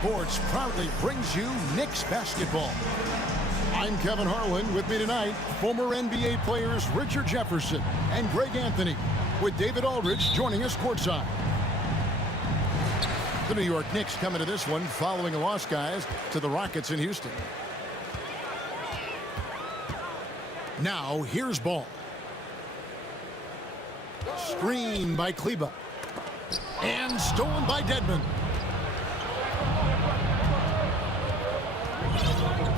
Sports proudly brings you Knicks basketball. I'm Kevin Harlan. With me tonight, former NBA players Richard Jefferson and Greg Anthony, with David Aldridge joining us courtside. The New York Knicks coming to this one following a loss, guys, to the Rockets in Houston. Now, here's ball. Screen by Kleba. And stolen by Dedmon.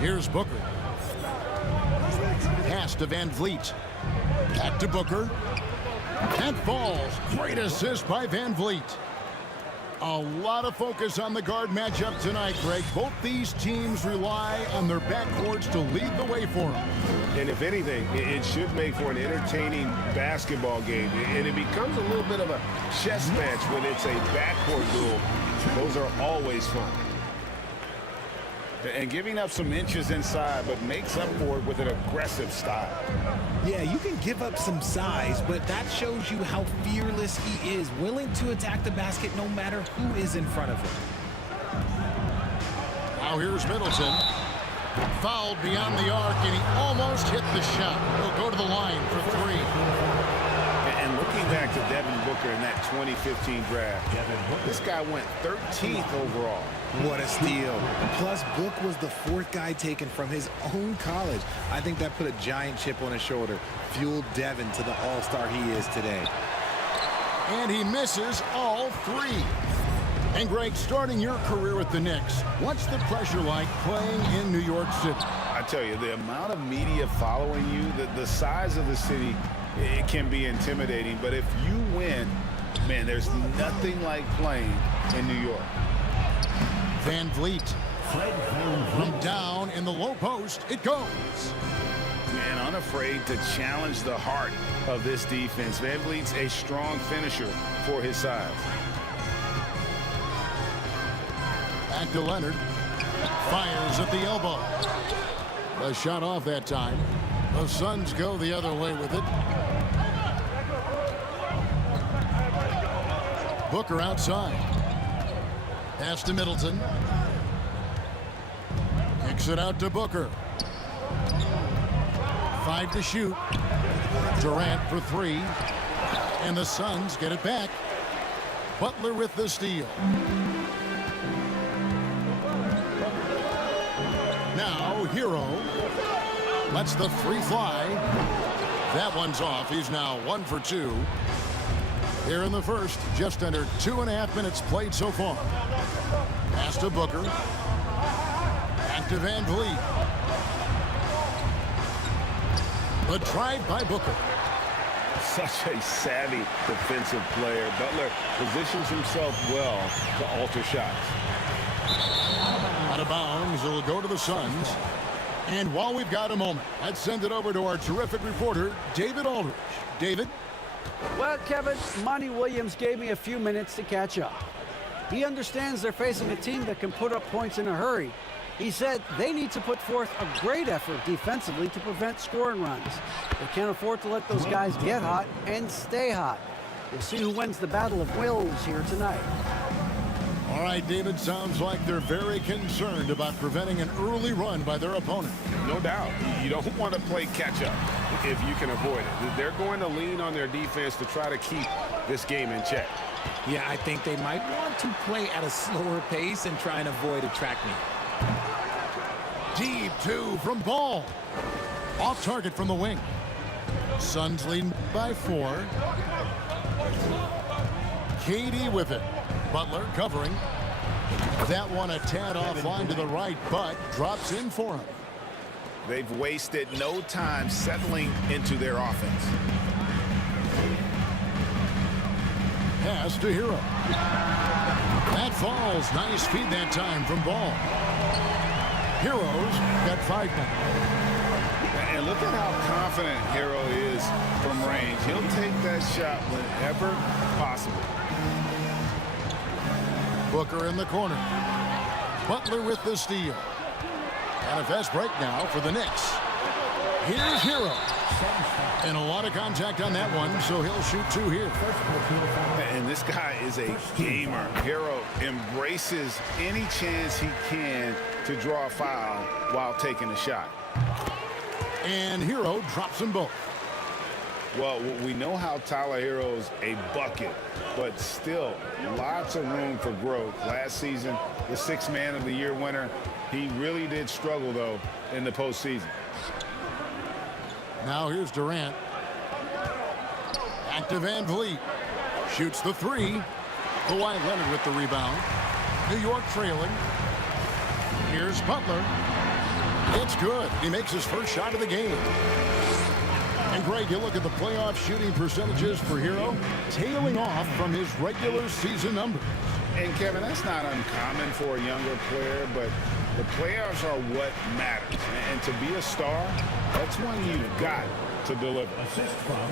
Here's Booker. Pass to Van Vliet. Back to Booker. And falls. Great assist by Van Vliet. A lot of focus on the guard matchup tonight, Greg. Both these teams rely on their backcourts to lead the way for them. And if anything, it should make for an entertaining basketball game. And it becomes a little bit of a chess match when it's a backcourt duel. Those are always fun. And giving up some inches inside, but makes up for it with an aggressive style. Yeah, you can give up some size, but that shows you how fearless he is, willing to attack the basket no matter who is in front of him. Now here's Middleton. Fouled beyond the arc, and he almost hit the shot. He'll go to the line for three. And looking back to Devin Booker in that 2015 draft, this guy went 13th overall. What a steal. Plus, Book was the fourth guy taken from his own college. I think that put a giant chip on his shoulder, fueled Devin to the all-star he is today. And he misses all three. And Greg, starting your career with the Knicks, what's the pressure like playing in New York City? I tell you, the amount of media following you, the size of the city, it can be intimidating. But if you win, man, there's nothing like playing in New York. Van Vliet. From down in the low post, it goes. Man, unafraid to challenge the heart of this defense. Van Vliet's a strong finisher for his size. Back to Leonard. Fires at the elbow. The shot off that time. The Suns go the other way with it. Booker outside. Pass to Middleton. Kicks it out to Booker. 5 to shoot. Durant for 3. And the Suns get it back. Butler with the steal. Now, Hero lets the free fly. That one's off. He's now 1 for 2. Here in the first, just under 2.5 minutes played so far. Pass to Booker. Back to Van Vliet. The drive by Booker. Such a savvy defensive player. Butler positions himself well to alter shots. Out of bounds, it'll go to the Suns. And while we've got a moment, let's send it over to our terrific reporter, David Aldridge. David? Well, Kevin, Monty Williams gave me a few minutes to catch up. He understands they're facing a team that can put up points in a hurry. He said they need to put forth a great effort defensively to prevent scoring runs. They can't afford to let those guys get hot and stay hot. We'll see who wins the battle of wills here tonight. All right, David, sounds like they're very concerned about preventing an early run by their opponent. No doubt. You don't want to play catch-up if you can avoid it. They're going to lean on their defense to try to keep this game in check. Yeah, I think they might want to play at a slower pace and try and avoid a track meet. Deep 2 from Ball. Off target from the wing. Suns leading by 4. Katie with it. Butler covering. That one a tad offline to the right, but drops in for him. They've wasted no time settling into their offense. Pass to Hero. That falls. Nice feed that time from Ball. Hero's got 5 now. And look at how confident Hero is from range. He'll take that shot whenever possible. Booker in the corner. Butler with the steal. And a fast break now for the Knicks. Here's Hero. And a lot of contact on that one, so he'll shoot 2 here. And this guy is a gamer. Hero embraces any chance he can to draw a foul while taking a shot. And Hero drops them both. Well, we know how Tyler Hero's a bucket, but still lots of room for growth. Last season, the 6th Man of the Year winner, he really did struggle, though, in the postseason. Now here's Durant. Back to Van Vliet. Shoots the 3. Kawhi Leonard with the rebound. New York trailing. Here's Butler. It's good. He makes his first shot of the game. And Greg, you look at the playoff shooting percentages for Hero, tailing off from his regular season numbers. And Kevin, that's not uncommon for a younger player, but the playoffs are what matters. And to be a star, that's when you've got to deliver. Assist from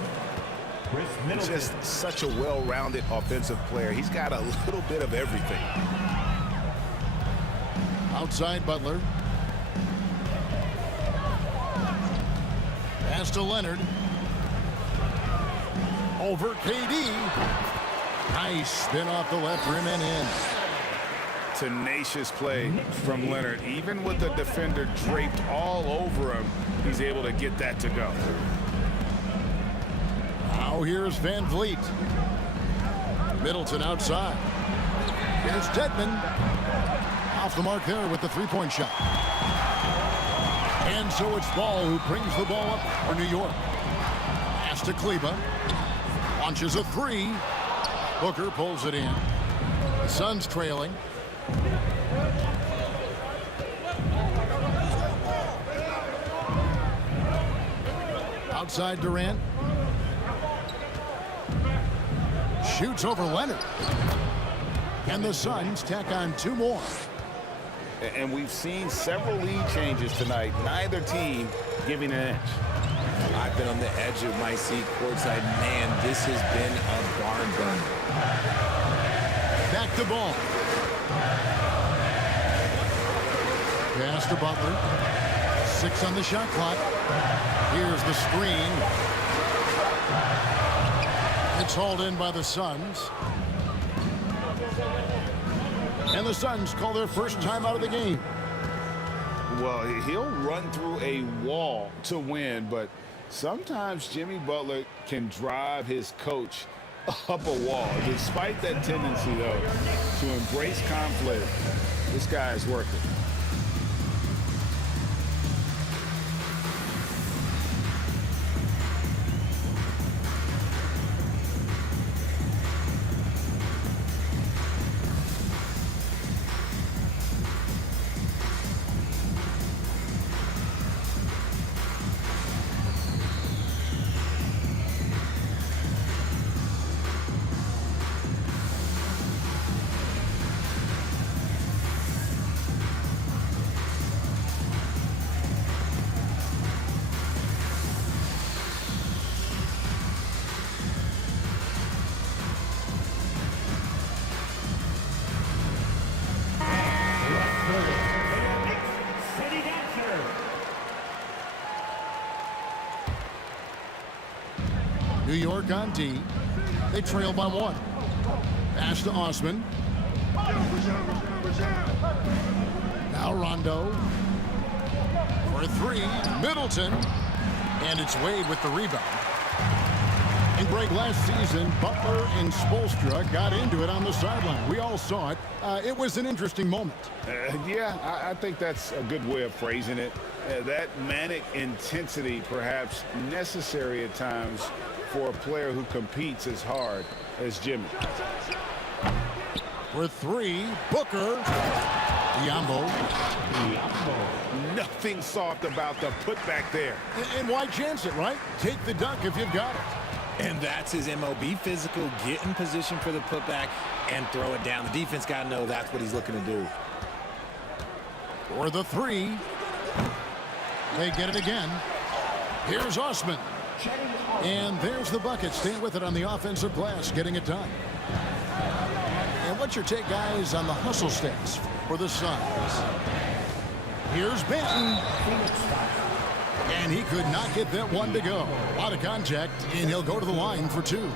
Chris Middleton. Just such a well-rounded offensive player. He's got a little bit of everything. Outside Butler. Pass to Leonard. Over KD. Nice spin off the left rim and in. Tenacious play from Leonard. Even with the defender draped all over him, he's able to get that to go. Now here's Van Vliet. Middleton outside. Here's Dedmon. Off the mark there with the 3-point shot. And so it's Ball who brings the ball up for New York. Pass to Kleba. Launches a 3. Booker pulls it in. The Suns trailing. Outside Durant. Shoots over Leonard. And the Suns tack on 2 more. And we've seen several lead changes tonight. Neither team giving an inch. I've been on the edge of my seat courtside. Man, this has been a barn burner. Back to Ball. Pass to Butler. 6 on the shot clock. Here's the screen. It's hauled in by the Suns. And the Suns call their first time out of the game. Well, he'll run through a wall to win, but sometimes Jimmy Butler can drive his coach up a wall. Despite that tendency, though, to embrace conflict, this guy is worth it. New York on D. They trail by 1. Pass to Osman. Now Rondo. For 3. Middleton. And it's Wade with the rebound. And Greg, last season, Butler and Spoelstra got into it on the sideline. We all saw it. It was an interesting moment. Yeah, I think that's a good way of phrasing it. That manic intensity perhaps necessary at times for a player who competes as hard as Jimmy. For 3, Booker. Diambo. Nothing soft about the putback there. And why chance it, right? Take the dunk if you've got it. And that's his MO. Be physical, get in position for the putback, and throw it down. The defense got to know that's what he's looking to do. For the 3. They get it again. Here's Osman. And there's the bucket. Staying with it on the offensive glass, getting it done. And what's your take, guys, on the hustle stats for the Suns? Here's Benton. And he could not get that one to go. A lot of contact, and he'll go to the line for 2.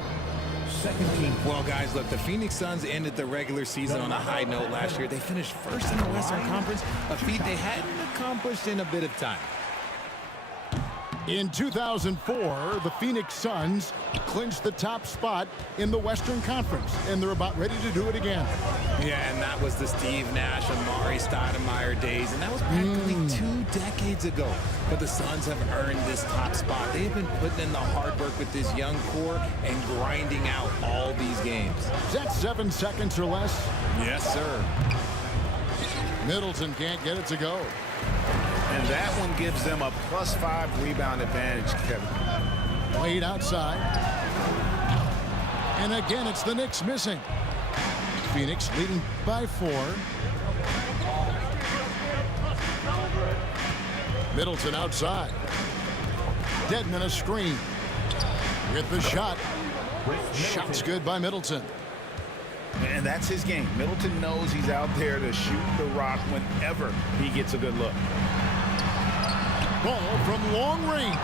Second team. Well, guys, look, the Phoenix Suns ended the regular season on a high note last year. They finished first in the Western Conference, a feat they hadn't accomplished in a bit of time. In 2004, the Phoenix Suns clinched the top spot in the Western Conference, and they're about ready to do it again. Yeah, and that was the Steve Nash, Amari Stoudemire days, and that was practically 2 decades ago. But the Suns have earned this top spot. They have been putting in the hard work with this young core and grinding out all these games. Is that 7 seconds or less? Yes, sir. Middleton can't get it to go. And that one gives them a +5 rebound advantage, Kevin. Played outside. And again, it's the Knicks missing. Phoenix leading by 4. Middleton outside. Dedman a screen. With the shot. Shot's good by Middleton. And that's his game. Middleton knows he's out there to shoot the rock whenever he gets a good look. Ball from long range.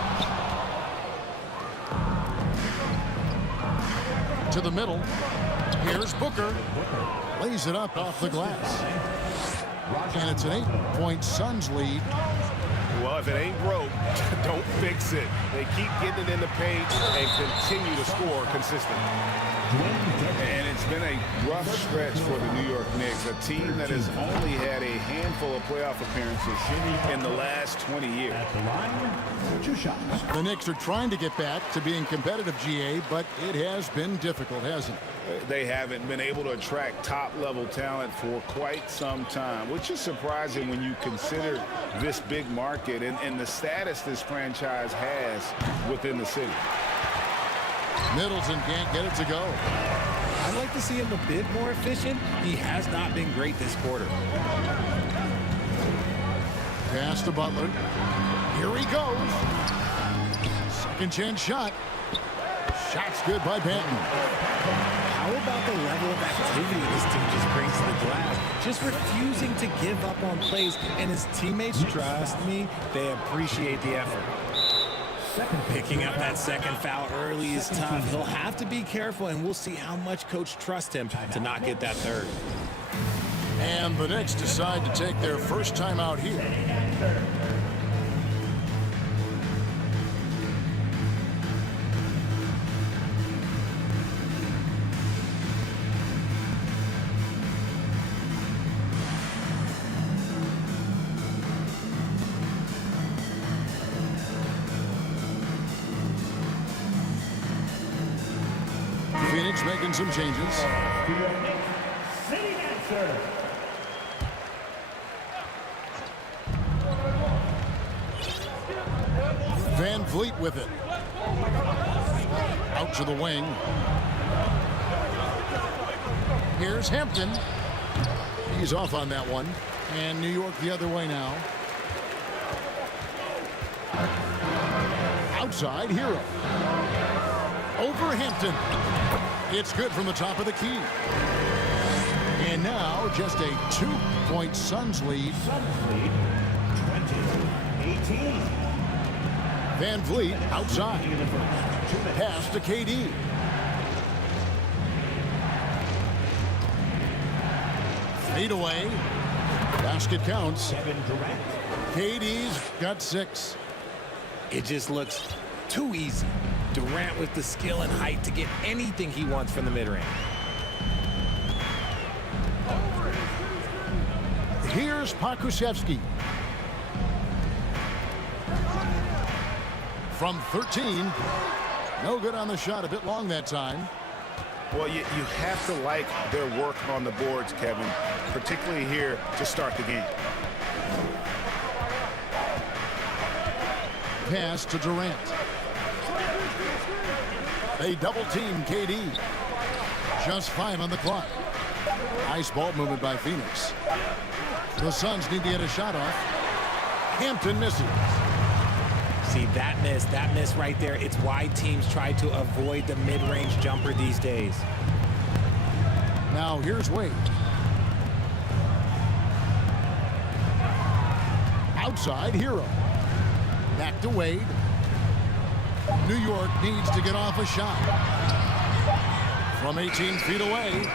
To the middle. Here's Booker. Lays it up off the glass. And it's an 8-point Suns lead. Well, if it ain't broke, don't fix it. They keep getting it in the paint and continue to score consistently. And it's been a rough stretch for the New York Knicks, a team that has only had a handful of playoff appearances in the last 20 years. At the line, 2 shots. The Knicks are trying to get back to being competitive, GA, but it has been difficult, hasn't it? They haven't been able to attract top-level talent for quite some time, which is surprising when you consider this big market and the status this franchise has within the city. Middleton can't get it to go. I'd like to see him a bit more efficient. He has not been great this quarter. Pass to Butler. Here he goes. Second chance shot. Shot's good by Banton. How about the level of activity this team just brings to the glass? Just refusing to give up on plays, and his teammates, trust me, they appreciate the effort. Picking up that second foul early is tough. He'll have to be careful, and we'll see how much coach trusts him to not get that third. And the Knicks decide to take their first time out here. Phoenix making some changes. City answer. Van Vliet with it. Out to the wing. Here's Hampton. He's off on that one. And New York the other way now. Outside, Hero. Over Hampton. It's good from the top of the key. And now just a 2-point Suns lead. Suns lead 20-18. Van Vliet outside. Pass to KD. Fade away. Basket counts. Kevin Durant. KD's got 6. It just looks too easy. Durant with the skill and height to get anything he wants from the mid-range. Here's Pokusevski. From 13. No good on the shot. A bit long that time. Well, you have to like their work on the boards, Kevin, particularly here to start the game. Pass to Durant. They double team KD. Just 5 on the clock. Nice ball movement by Phoenix. The Suns need to get a shot off. Hampton misses. See, that miss right there, it's why teams try to avoid the mid-range jumper these days. Now here's Wade. Outside, Hero. Back to Wade. New York needs to get off a shot. From 18 feet away.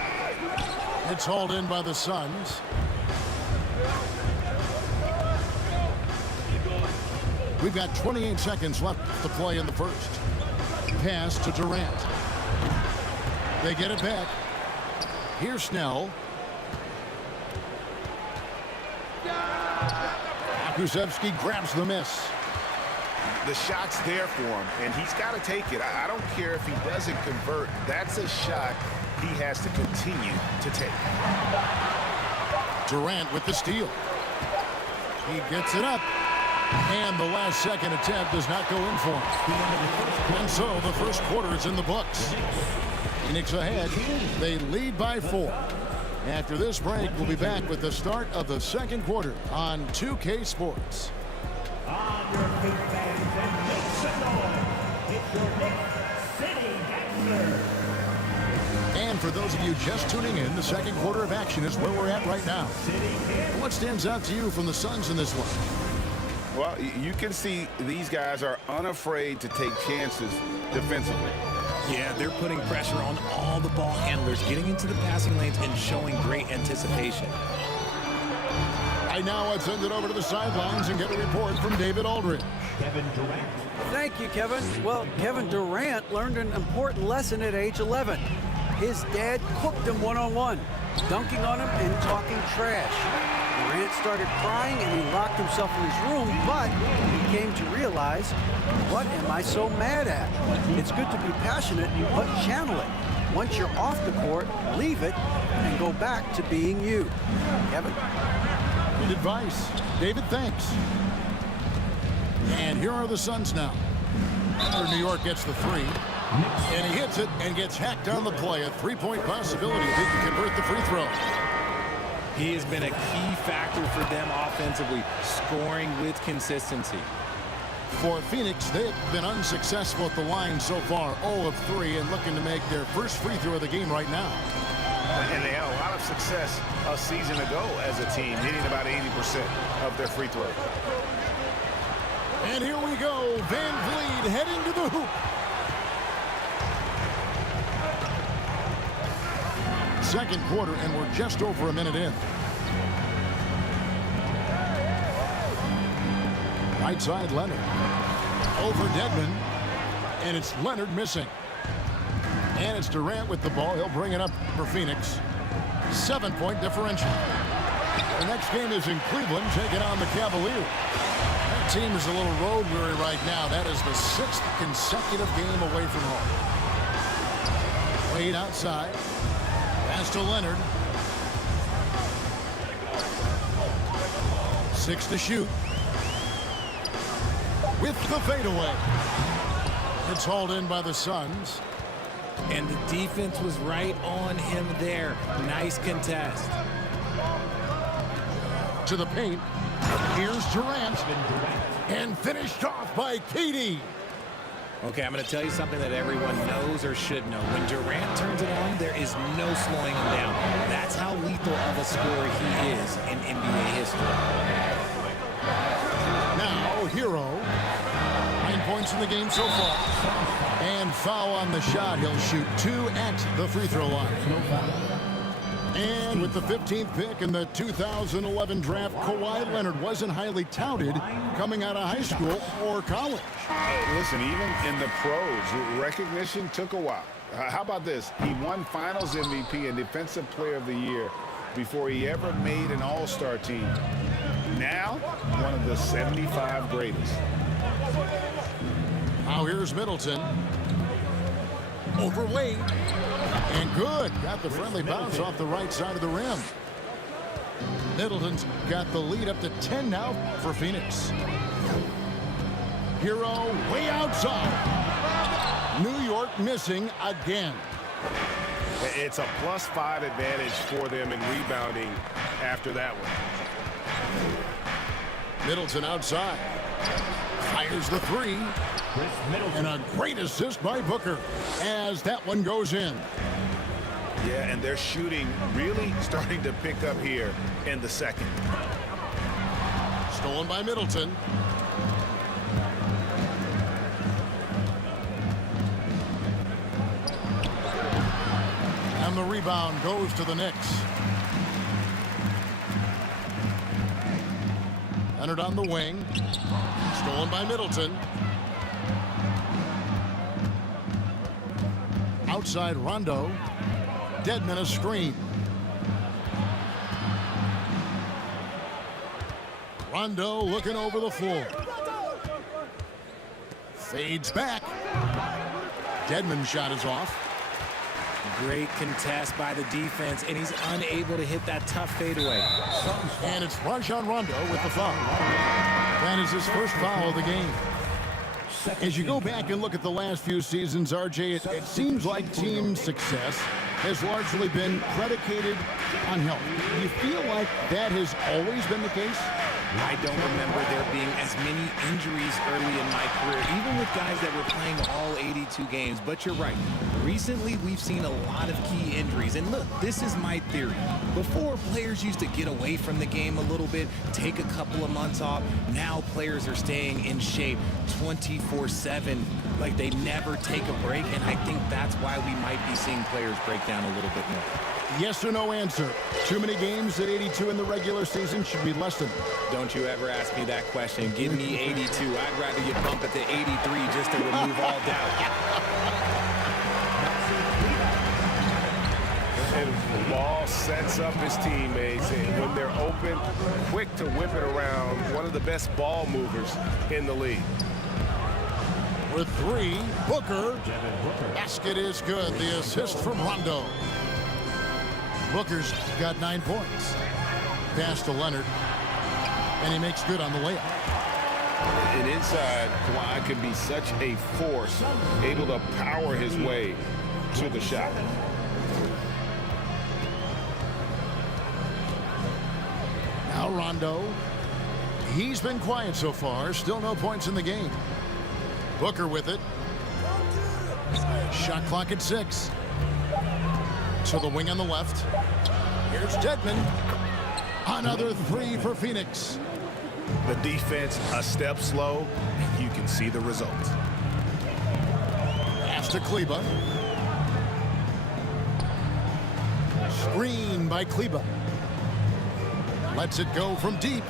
It's hauled in by the Suns. We've got 28 seconds left to play in the first. Pass to Durant. They get it back. Here's Snell. Kuszewski grabs the miss. The shot's there for him, and he's got to take it. I don't care if he doesn't convert. That's a shot he has to continue to take. Durant with the steal. He gets it up. And the last second attempt does not go in for him. And so the first quarter is in the books. Phoenix ahead. They lead by 4. After this break, we'll be back with the start of the second quarter on 2K Sports. On your feet, fans, and make some noise. It's your Knicks City Dancer. And for those of you just tuning in, the second quarter of action is where we're at right now. What stands out to you from the Suns in this one? Well, you can see these guys are unafraid to take chances defensively. Yeah, they're putting pressure on all the ball handlers, getting into the passing lanes and showing great anticipation. Right now, let's send it over to the sidelines and get a report from David Aldridge. Kevin Durant. Thank you, Kevin. Well, Kevin Durant learned an important lesson at age 11. His dad cooked him one-on-one, dunking on him and talking trash. Durant started crying and he locked himself in his room, but he came to realize, what am I so mad at? It's good to be passionate, but channel it. Once you're off the court, leave it and go back to being you. Kevin? Good advice. David, thanks. And here are the Suns now. After New York gets the 3. And he hits it and gets hacked on the play. A 3-point possibility if he can convert the free throw. He has been a key factor for them offensively, scoring with consistency. For Phoenix, they've been unsuccessful at the line so far, 0 of 3, and looking to make their first free throw of the game right now. And they had a lot of success a season ago as a team, hitting about 80% of their free throw. And here we go. Van Vliet heading to the hoop. Second quarter, and we're just over a minute in. Right side, Leonard. Over Dedmon. And it's Leonard missing. And it's Durant with the ball. He'll bring it up for Phoenix. 7-point differential. The next game is in Cleveland, taking on the Cavaliers. That team is a little road weary right now. That is the 6th consecutive game away from home. Wade outside. Pass to Leonard. 6 to shoot. With the fadeaway. It's hauled in by the Suns. And the defense was right on him there. Nice contest. To the paint. Here's Durant. And finished off by KD. Okay, I'm going to tell you something that everyone knows or should know. When Durant turns it on, there is no slowing him down. That's how lethal of a scorer he is in NBA history. Now, Hero. 9 points in the game so far. And foul on the shot. He'll shoot 2 at the free throw line. And with the 15th pick in the 2011 draft, Kawhi Leonard wasn't highly touted coming out of high school or college. Listen, even in the pros, recognition took a while. How about this? He won Finals MVP and Defensive Player of the Year before he ever made an All-Star team. Now, one of the 75 greatest. Now here's Middleton. Over Wade. And good. Got the friendly bounce off the right side of the rim. Middleton's got the lead up to 10 now for Phoenix. Hero way outside. New York missing again. It's a +5 advantage for them in rebounding after that one. Middleton outside. Fires the 3. And a great assist by Booker as that one goes in. Yeah, and their shooting really starting to pick up here in the second. Stolen by Middleton. And the rebound goes to the Knicks. Leonard on the wing. Stolen by Middleton. Outside Rondo. Dedmon a screen. Rondo looking over the floor. Fades back. Dedmon's shot is off. Great contest by the defense, and he's unable to hit that tough fadeaway. And it's Rajon Rondo with the foul. That is his first foul of the game. As you go back and look at the last few seasons, RJ, it seems like team success has largely been predicated on health. Do you feel like that has always been the case? I don't remember there being as many injuries early in my career, even with guys that were playing all 82 games. But you're right. Recently, we've seen a lot of key injuries. And look, this is my theory. Before, players used to get away from the game a little bit, take a couple of months off. Now players are staying in shape 24/7, like they never take a break. And I think that's why we might be seeing players break down a little bit more. Yes or no answer. Too many games at 82 in the regular season should be lessened. Don't you ever ask me that question. Give me 82. I'd rather you bump it to 83 just to remove all doubt. And Ball sets up his teammates, and when they're open, quick to whip it around. One of the best ball movers in the league. With three, Booker. Basket is good. The assist from Rondo. Booker's got 9 points. Pass to Leonard. And he makes good on the layup. And inside, Kawhi could be such a force, able to power his way to the shot. Now Rondo. He's been quiet so far. Still no points in the game. Booker with it. Shot clock at 6. To the wing on the left. Here's Dedmon. Another three for Phoenix. The defense a step slow, and you can see the result. Pass to Kleba. Screen by Kleba. Lets it go from deep.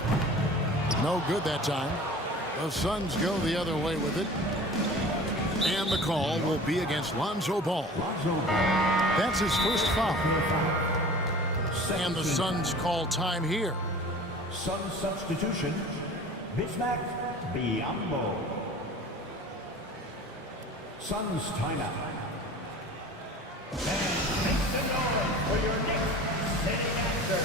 No good that time. The Suns go the other way with it. And the call will be against Lonzo Ball. That's his first foul. And the Suns call time here. Suns substitution, Bismack Biyombo. Suns timeout. And make some noise for your Knicks sitting actor.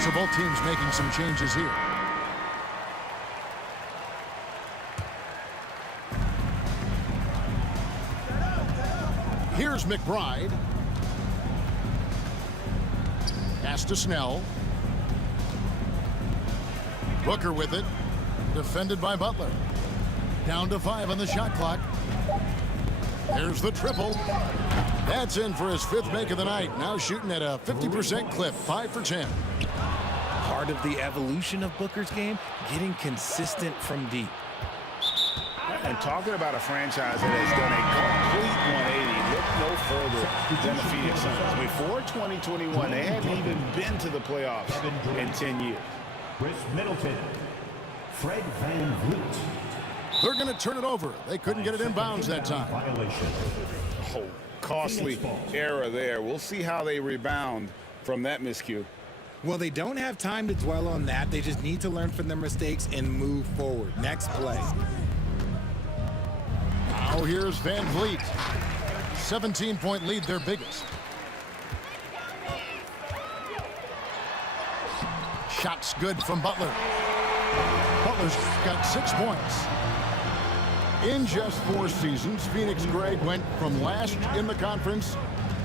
So both teams making some changes here. Here's McBride. Pass to Snell. Booker with it. Defended by Butler. Down to 5 on the shot clock. There's the triple. That's in for his 5th make of the night. Now shooting at a 50% clip, 5 for 10. Part of the evolution of Booker's game, getting consistent from deep. And talking about a franchise that has done a complete 180, look no further than the Phoenix Suns. Before 2021, they hadn't even been to the playoffs in 10 years. Chris Middleton, Fred VanVleet. They're going to turn it over. They couldn't get it in bounds that time. Violation. Oh, costly error there. We'll see how they rebound from that miscue. Well, they don't have time to dwell on that. They just need to learn from their mistakes and move forward. Next play. Now here's VanVleet. 17-point lead, their biggest. Shots good from Butler. Butler's got 6 points. In just 4 seasons, Phoenix, Greg, went from last in the conference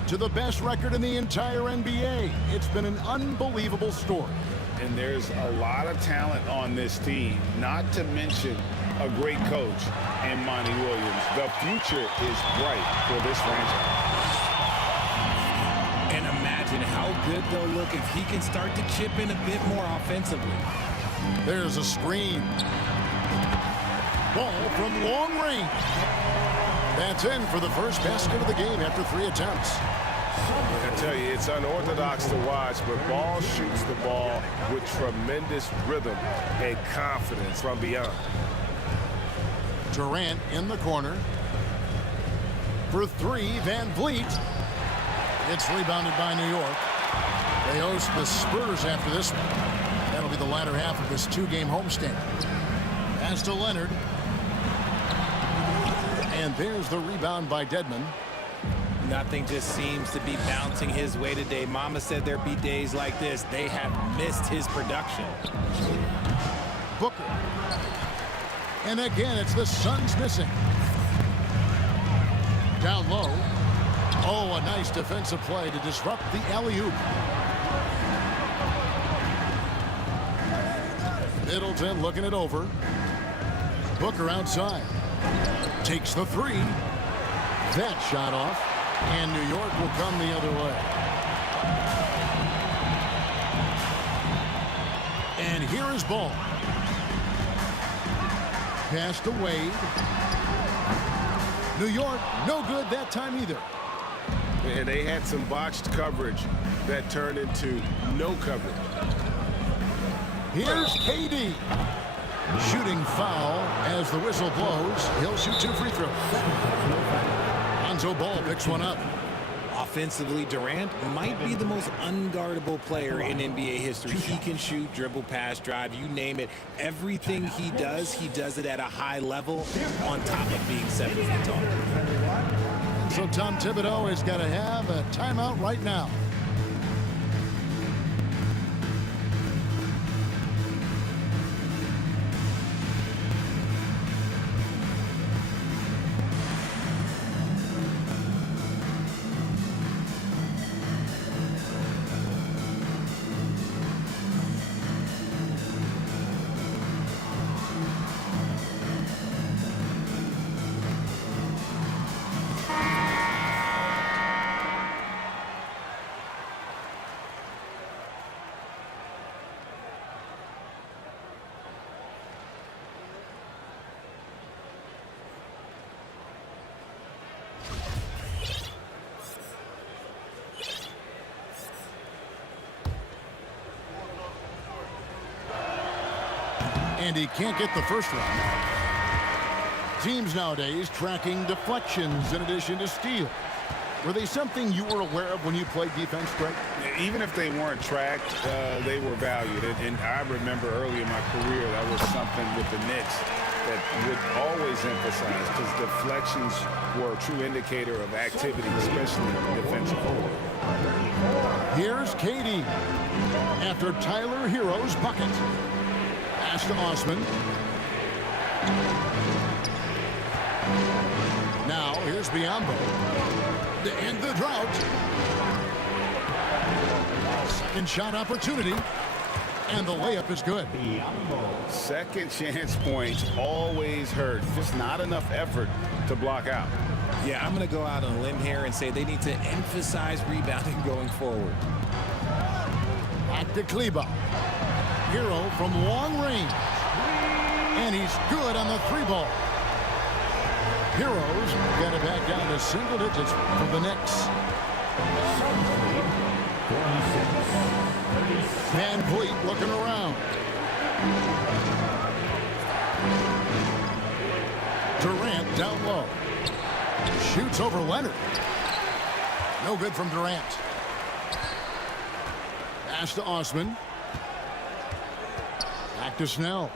to the best record in the entire NBA. It's been an unbelievable story. and there's a lot of talent on this team, not to mention a great coach in Monty Williams. The future is bright for this franchise. And imagine how good they'll look if he can start to chip in a bit more offensively. There's a screen. Ball from long range. That's in for the first basket of the game after 3 attempts. I tell you, it's unorthodox to watch, but Ball shoots the ball with tremendous rhythm and confidence from beyond. Durant in the corner. For 3, Van Vliet. It's rebounded by New York. They host the Spurs after this one. That'll be the latter half of this 2-game homestand. Pass to Leonard. And there's the rebound by Dedmon. Nothing just seems to be bouncing his way today. Mama said there'd be days like this. They have missed his production. Booker. And again, it's the Suns missing. Down low. Oh, a nice defensive play to disrupt the alley-oop. Middleton looking it over. Booker outside. Takes the 3. That shot off. And New York will come the other way. And here is Ball. Pass to Wade. New York, no good that time either. And they had some botched coverage that turned into no coverage. Here's KD. Shooting foul as the whistle blows. He'll shoot 2 free throws. Lonzo Ball picks one up. Offensively, Durant might be the most unguardable player in NBA history. He can shoot, dribble, pass, drive, you name it. Everything he does it at a high level on top of being 7 feet tall. So Tom Thibodeau has got to have a timeout right now. And he can't get the first round. Teams nowadays tracking deflections in addition to steals. Were they something you were aware of when you played defense, Greg? Even if they weren't tracked, they were valued. And I remember early in my career, that was something with the Knicks that would always emphasize, because deflections were a true indicator of activity, especially defensively. Here's KD after Tyler Hero's bucket. Pass to Osman. Now here's Biombo to end the drought. Second shot opportunity, and the layup is good. Second chance points always hurt. Just not enough effort to block out. Yeah, I'm going to go out on a limb here and say they need to emphasize rebounding going forward. Back to Kleba. Hero from long range. And he's good on the 3-ball. Heroes got it back down to single digits for the Knicks. Van Vliet looking around. Durant down low. Shoots over Leonard. No good from Durant. Pass to Osman. Back to Snell.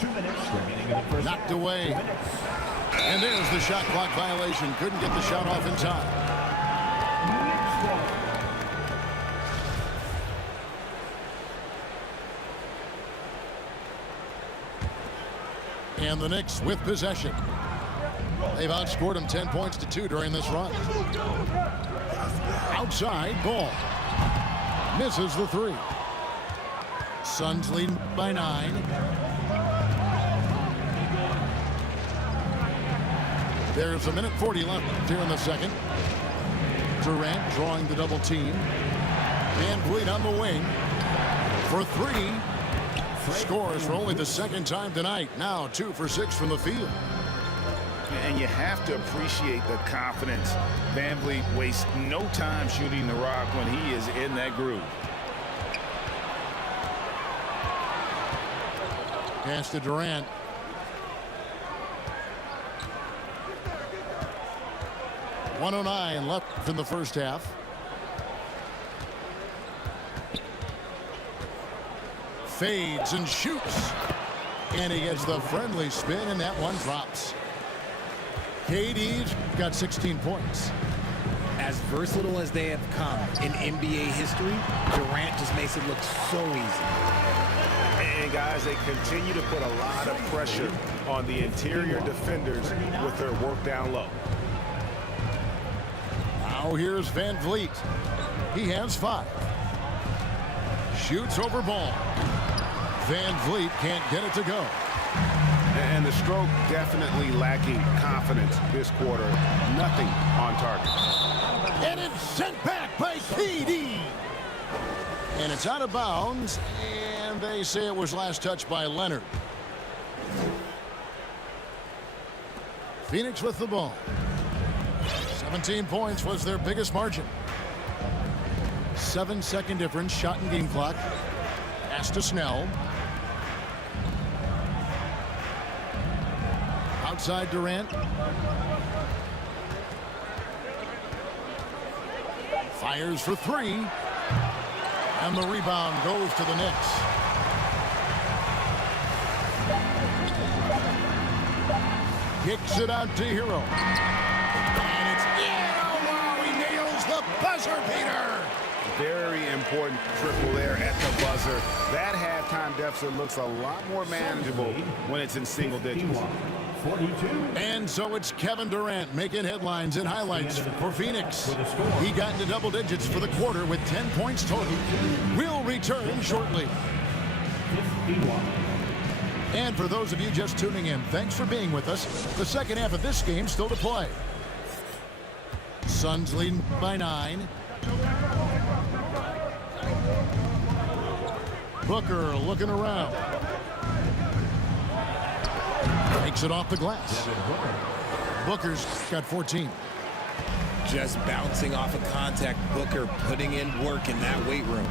2 minutes remaining in the first. Knocked away. And there's the shot clock violation. Couldn't get the shot off in time. And the Knicks with possession. They've outscored them 10 points to 2 during this run. Outside, Ball. Misses the three. Suns leading by 9. There's a minute 40 left here in the second. Durant drawing the double team. Van Vliet on the wing for 3. Scores for only the second time tonight. Now 2 for 6 from the field. And you have to appreciate the confidence. Van Vliet wastes no time shooting the rock when he is in that groove. Pass to Durant. .109 left in the first half. Fades and shoots. And he gets the friendly spin, and that one drops. KD's got 16 points. As versatile as they have come in NBA history, Durant just makes it look so easy. And guys, they continue to put a lot of pressure on the interior defenders with their work down low. Now here's Van Vliet. He has 5. Shoots over ball. Van Vliet can't get it to go. And the stroke definitely lacking confidence this quarter. Nothing on target. And it's sent back by KD. And it's out of bounds. And they say it was last touched by Leonard. Phoenix with the ball. 17 points was their biggest margin. 7-second difference, shot and game clock. Pass to Snell. Outside Durant. Fires for 3. And the rebound goes to the Knicks. Kicks it out to Hero. And it's wow, he nails the buzzer beater. Very important triple there at the buzzer. That halftime deficit looks a lot more manageable when it's in single digits. 42. And so it's Kevin Durant making headlines and highlights for Phoenix. He got into double digits for the quarter with 10 points total. We'll return shortly. 51. And for those of you just tuning in, thanks for being with us. The second half of this game still to play. Suns leading by 9. Booker looking around. Takes it off the glass. Booker's got 14. Just bouncing off of contact, Booker putting in work in that weight room.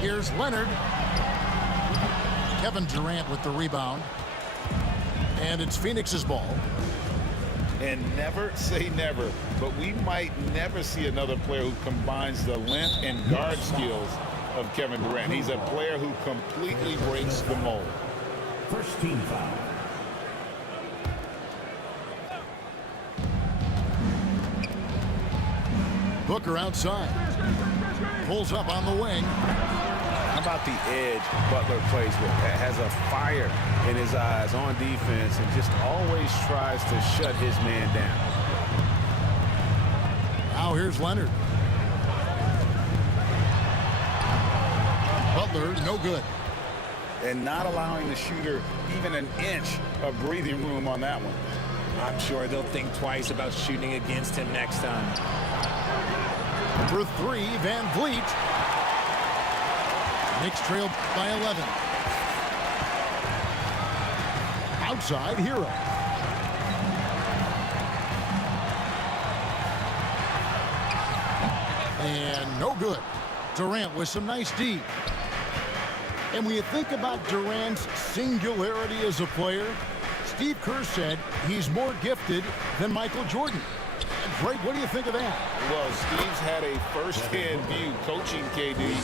Here's Leonard. Kevin Durant with the rebound. And it's Phoenix's ball. And never say never, but we might never see another player who combines the length and guard skills of Kevin Durant. He's a player who completely breaks the mold. First team foul. Booker outside. Pulls up on the wing. How about the edge Butler plays with? Has a fire in his eyes on defense and just always tries to shut his man down. Now here's Leonard. Butler, no good. And not allowing the shooter even an inch of breathing room on that one. I'm sure they'll think twice about shooting against him next time. For 3, Van Vliet. Knicks trail by 11. Outside, Hero. And no good. Durant with some nice D. And when you think about Durant's singularity as a player, Steve Kerr said he's more gifted than Michael Jordan. Greg, what do you think of that? Well, Steve's had a first-hand view coaching KD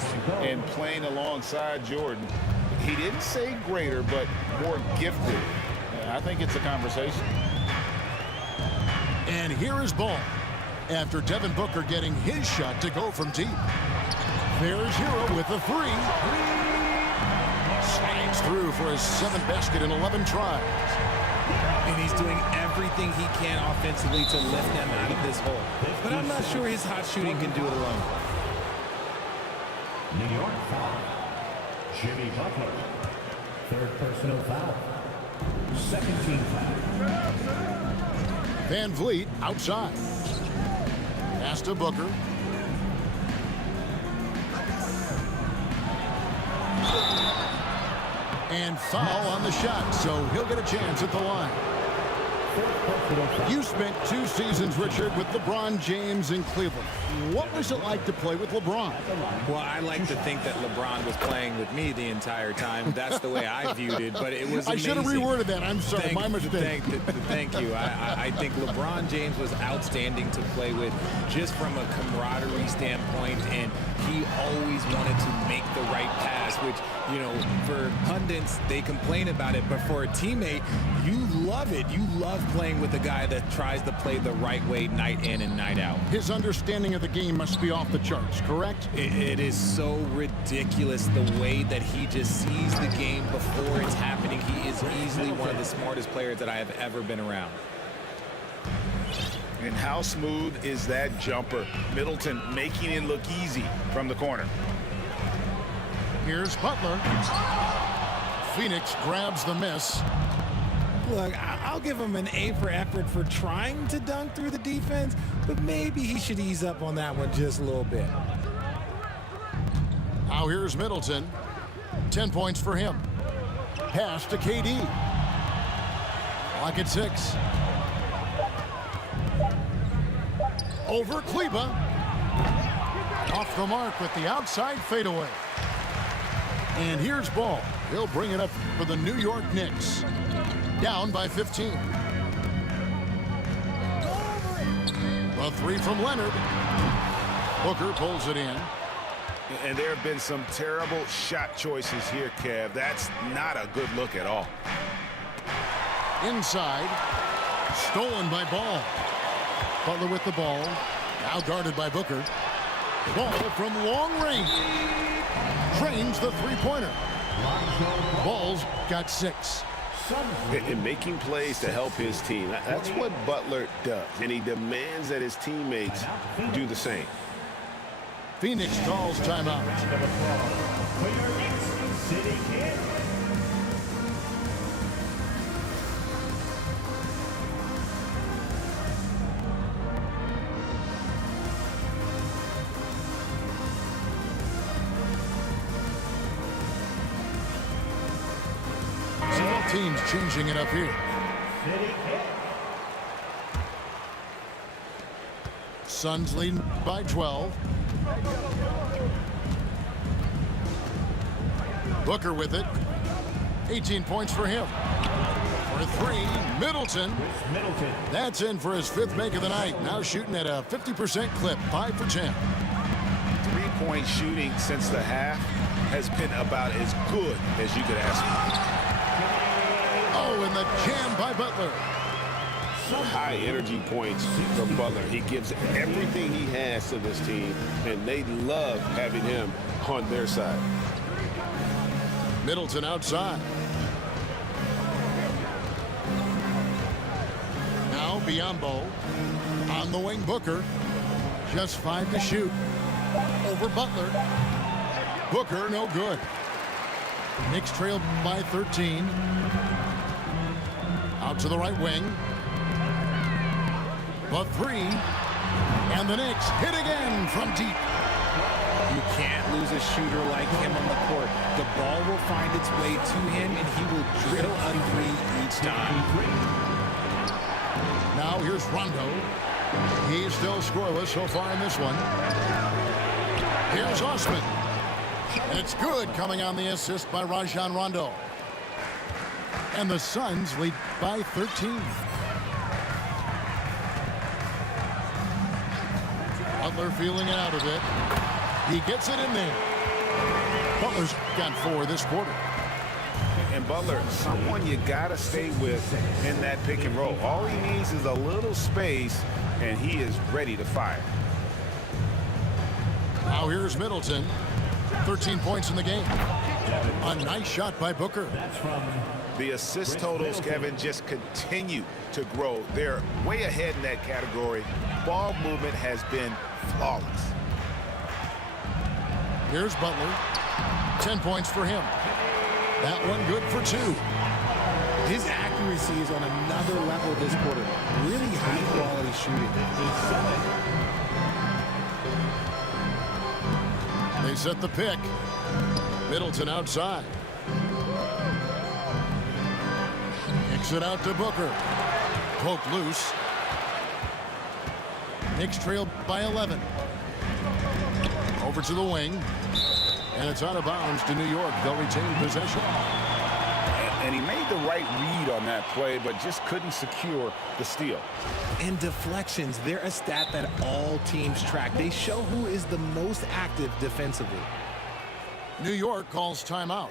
and playing alongside Jordan. He didn't say greater, but more gifted. I think it's a conversation. And here is ball after Devin Booker getting his shot to go from deep. There's Hero with a 3. Slides through for his 7th basket in 11 tries. And he's doing everything he can offensively to lift them out of this hole. But I'm not sure his hot shooting can do it alone. New York foul. Jimmy Butler. Third personal foul. Second team foul. Van Vliet outside. Pass to Booker. And foul on the shot, so he'll get a chance at the line. You spent 2 seasons, Richard, with LeBron James in Cleveland. What was it like to play with LeBron? Well, I like to think that LeBron was playing with me the entire time. That's the way I viewed it, but it was amazing. I should have reworded that. I'm sorry, my mistake. Thank you. I think LeBron James was outstanding to play with just from a camaraderie standpoint, and he always wanted to make the right pass, which, you know, for pundits, they complain about it, but for a teammate, you love it. You love playing with a guy that tries to play the right way night in and night out. His understanding of the game must be off the charts, correct? It is so ridiculous the way that he just sees the game before it's happening. He is easily one of the smartest players that I have ever been around. And how smooth is that jumper? Middleton making it look easy from the corner. Here's Butler. Phoenix grabs the miss. Look, I'll give him an A for effort for trying to dunk through the defense, but maybe he should ease up on that one just a little bit. Now here's Middleton. 10 points for him. Pass to KD. Clock at 6. Over Kleba. Off the mark with the outside fadeaway. And here's Ball. He'll bring it up for the New York Knicks. Down by 15. A 3 from Leonard. Booker pulls it in. And there have been some terrible shot choices here, Kev. That's not a good look at all. Inside. Stolen by Ball. Butler with the ball. Now guarded by Booker. Ball from long range. Drains the three-pointer. Ball's got 6. And making plays to help his team. That's what Butler does. And he demands that his teammates do the same. Phoenix calls timeout. For your next City Kid. Teams changing it up here. Suns leading by 12. Booker with it. 18 points for him. For 3, Middleton. That's in for his 5th make of the night. Now shooting at a 50% clip, 5 for 10. 3-point shooting since the half has been about as good as you could ask for. Oh, and the jam by Butler. High energy points from Butler. He gives everything he has to this team, and they love having him on their side. Middleton outside. Now Biombo. On the wing, Booker. Just 5 to shoot. Over Butler. Booker, no good. Knicks trailed by 13. Out to the right wing. The 3. And the Knicks hit again from deep. You can't lose a shooter like him on the court. The ball will find its way to him, and he will drill a 3 each time. Now here's Rondo. He's still scoreless so far in this one. Here's Osman. And it's good, coming on the assist by Rajon Rondo. And the Suns lead by 13. Butler feeling it out a bit. He gets it in there. Butler's got 4 this quarter. And Butler, someone you got to stay with in that pick and roll. All he needs is a little space, and he is ready to fire. Now here's Middleton. 13 points in the game. A nice shot by Booker. That's from The assist totals, Kevin, just continue to grow. They're way ahead in that category. Ball movement has been flawless. Here's Butler. 10 points for him. That one good for 2. His accuracy is on another level this quarter. Really high-quality shooting. They set the pick. Middleton outside. Kicks it out to Booker. Poke loose. Knicks trail by 11. Over to the wing. And it's out of bounds to New York. They'll retain possession. And he made the right read on that play, but just couldn't secure the steal. And deflections, they're a stat that all teams track. They show who is the most active defensively. New York calls timeout.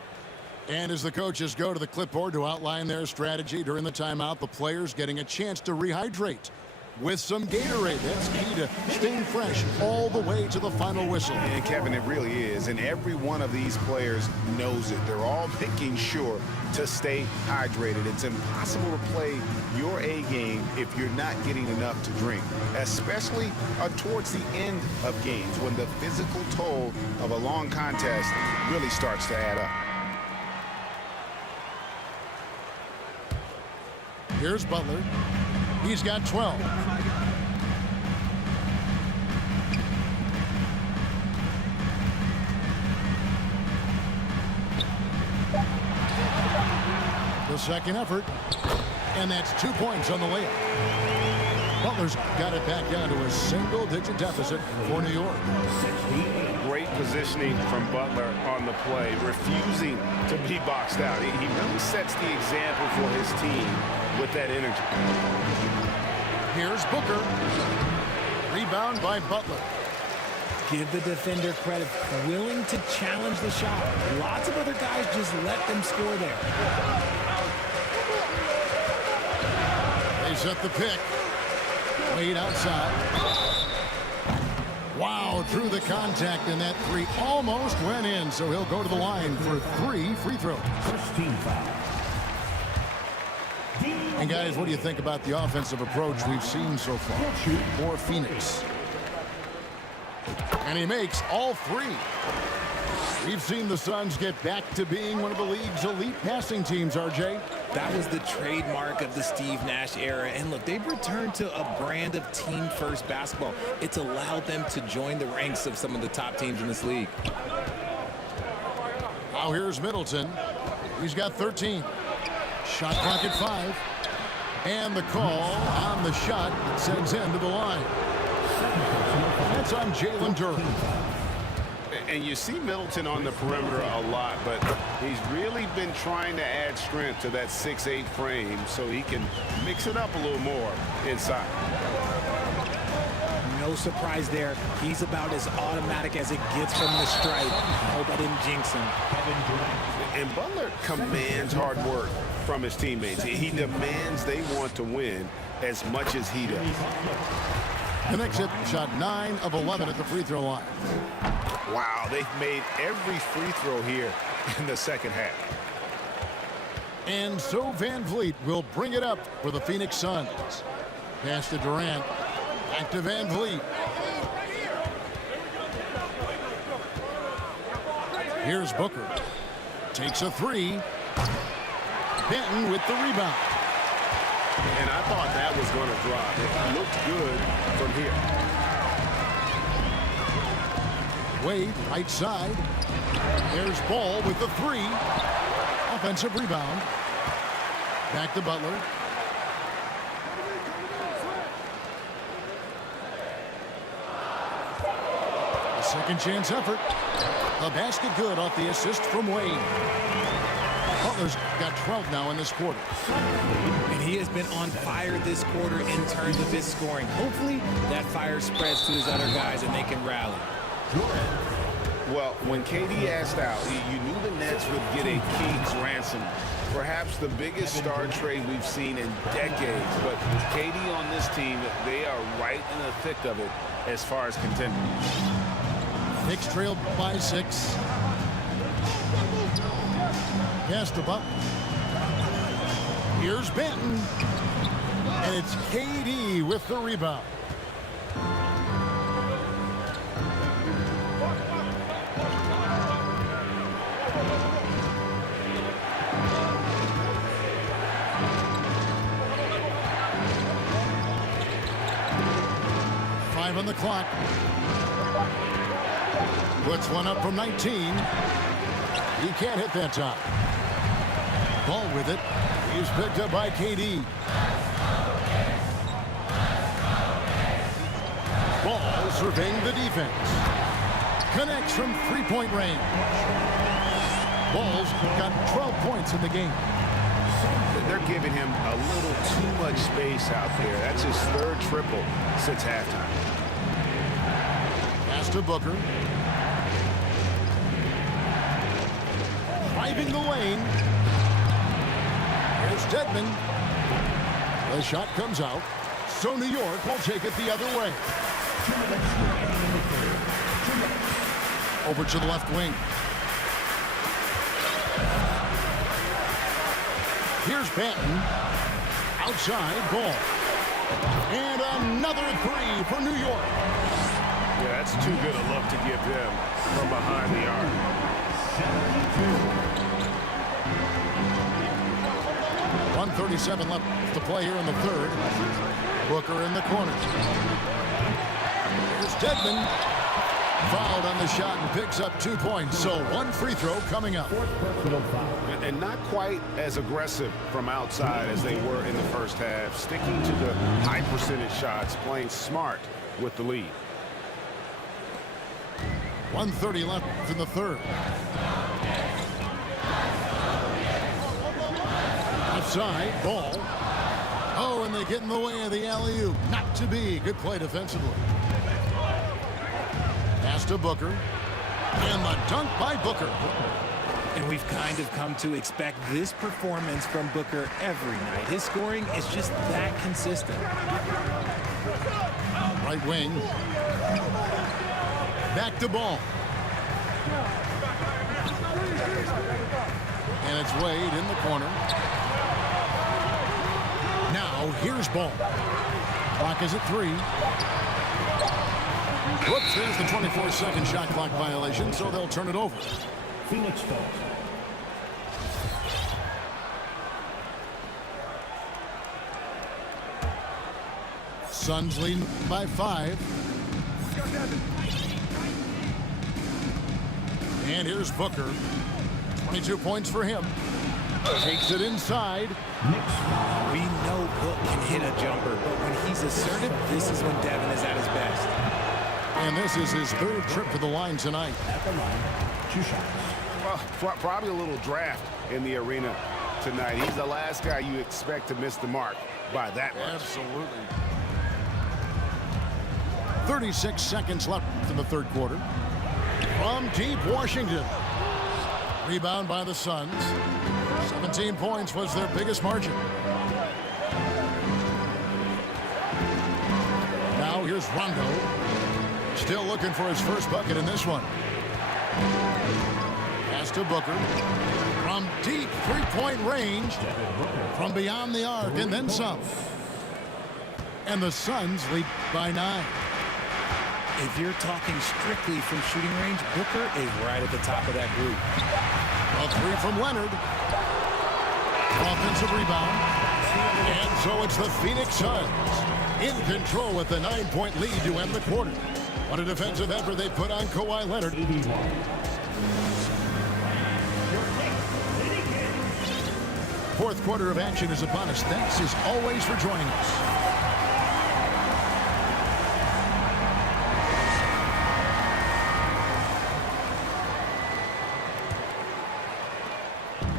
And as the coaches go to the clipboard to outline their strategy during the timeout, the players getting a chance to rehydrate with some Gatorade. That's key to staying fresh all the way to the final whistle. And Kevin, it really is. And every one of these players knows it. They're all making sure to stay hydrated. It's impossible to play your A game if you're not getting enough to drink, especially towards the end of games when the physical toll of a long contest really starts to add up. Here's Butler. He's got 12. The second effort. And that's 2 points on the layup. Butler's got it back down to a single-digit deficit for New York. Great positioning from Butler on the play, refusing to be boxed out. He really sets the example for his team with that energy. Here's Booker. Rebound by Butler. Give the defender credit, willing to challenge the shot. Lots of other guys just let them score there. They set the pick. Wade outside. Wow, through the contact, and that three almost went in, so he'll go to the line for 3 free throws. First team foul. And guys, what do you think about the offensive approach we've seen so far for Phoenix? And he makes all 3. We've seen the Suns get back to being one of the league's elite passing teams, RJ. That was the trademark of the Steve Nash era. And look, they've returned to a brand of team-first basketball. It's allowed them to join the ranks of some of the top teams in this league. Now here's Middleton. He's got 13. Shot clock at 5. And the call on the shot that sends him to the line. That's on Jalen Durham. And you see Middleton on the perimeter a lot, but he's really been trying to add strength to that 6'8" frame so he can mix it up a little more inside. No surprise there. He's about as automatic as it gets from the stripe. I hope I didn't jinx him. And Butler commands hard work from his teammates. He demands they want to win as much as he does. The Knicks hit shot 9 of 11 at the free throw line. Wow, they've made every free throw here in the second half. And so Van Vliet will bring it up for the Phoenix Suns. Pass to Durant. Back to Van Vliet. Here's Booker. Takes a 3. Benton with the rebound. And I thought that was going to drop. It looked good from here. Wade, right side. There's Ball with the 3. Offensive rebound. Back to Butler. A second chance effort. The basket good off the assist from Wade. Butler's got 12 now in this quarter. And he has been on fire this quarter in terms of his scoring. Hopefully that fire spreads to his other guys and they can rally. Well, when KD asked out, you knew the Nets would get a king's ransom. Perhaps the biggest star trade we've seen in decades. But KD on this team, they are right in the thick of it as far as contending. Knicks trailed by 6. Pass to Butler. Here's Benton. And it's KD with the rebound. On the clock. Puts one up from 19. He can't hit that time. Ball with it. He's picked up by KD. Ball surveying the defense. Connects from three-point range. Ball's got 12 points in the game. They're giving him a little too much space out there. That's his third triple since halftime. Pass to Booker. Driving the lane. Here's Dedmon. The shot comes out. So New York will take it the other way. Over to the left wing. Here's Benton. Outside ball. And another three for New York. Yeah, that's too good a look to give them from behind the arc. 1:37 left to play here in the third. Booker in the corner. Here's Dedmon. Fouled on the shot and picks up 2 points. So one free throw coming up. And not quite as aggressive from outside as they were in the first half. Sticking to the high percentage shots, playing smart with the lead. 1:30 left in the third. Outside, ball. Oh, and they get in the way of the alley-oop. Not to be. Good play defensively. Pass to Booker. And the dunk by Booker. And we've kind of come to expect this performance from Booker every night. His scoring is just that consistent. Right wing. Back to ball. And it's Wade in the corner. Now here's ball. Clock is at 3. Whoops, there's the 24-second shot clock violation, so they'll turn it over. Phoenix Suns. Suns lead by 5. And here's Booker. 22 points for him. Takes it inside. We know Book can hit a jumper, but when he's assertive, this is when Devin is at his best. And this is his third trip to the line tonight. At the line, 2 shots. Well, probably a little draft in the arena tonight. He's the last guy you expect to miss the mark by that much. Absolutely. 36 seconds left in the third quarter. From deep Washington. Rebound by the Suns. 17 points was their biggest margin. Now here's Rondo. Still looking for his first bucket in this one. Pass to Booker. From deep three-point range. From beyond the arc and then some. And the Suns lead by 9. If you're talking strictly from shooting range, Booker is right at the top of that group. A three from Leonard. Offensive rebound. And so it's the Phoenix Suns in control with the 9-point lead to end the quarter. What a defensive effort they put on Kawhi Leonard. Fourth quarter of action is upon us. Thanks as always for joining us.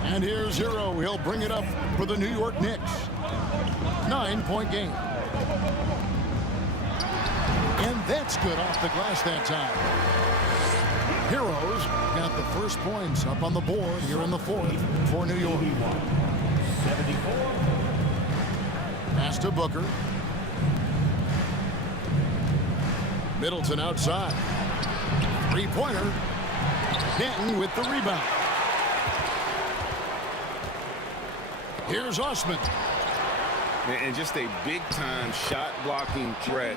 And here's Hero. He'll bring it up for the New York Knicks. 9-point game. And that's good off the glass that time. Heroes got the first points up on the board here in the fourth for New York. 74. Pass to Booker. Middleton outside. Three-pointer. Benton with the rebound. Here's Osman. And just a big-time shot-blocking threat.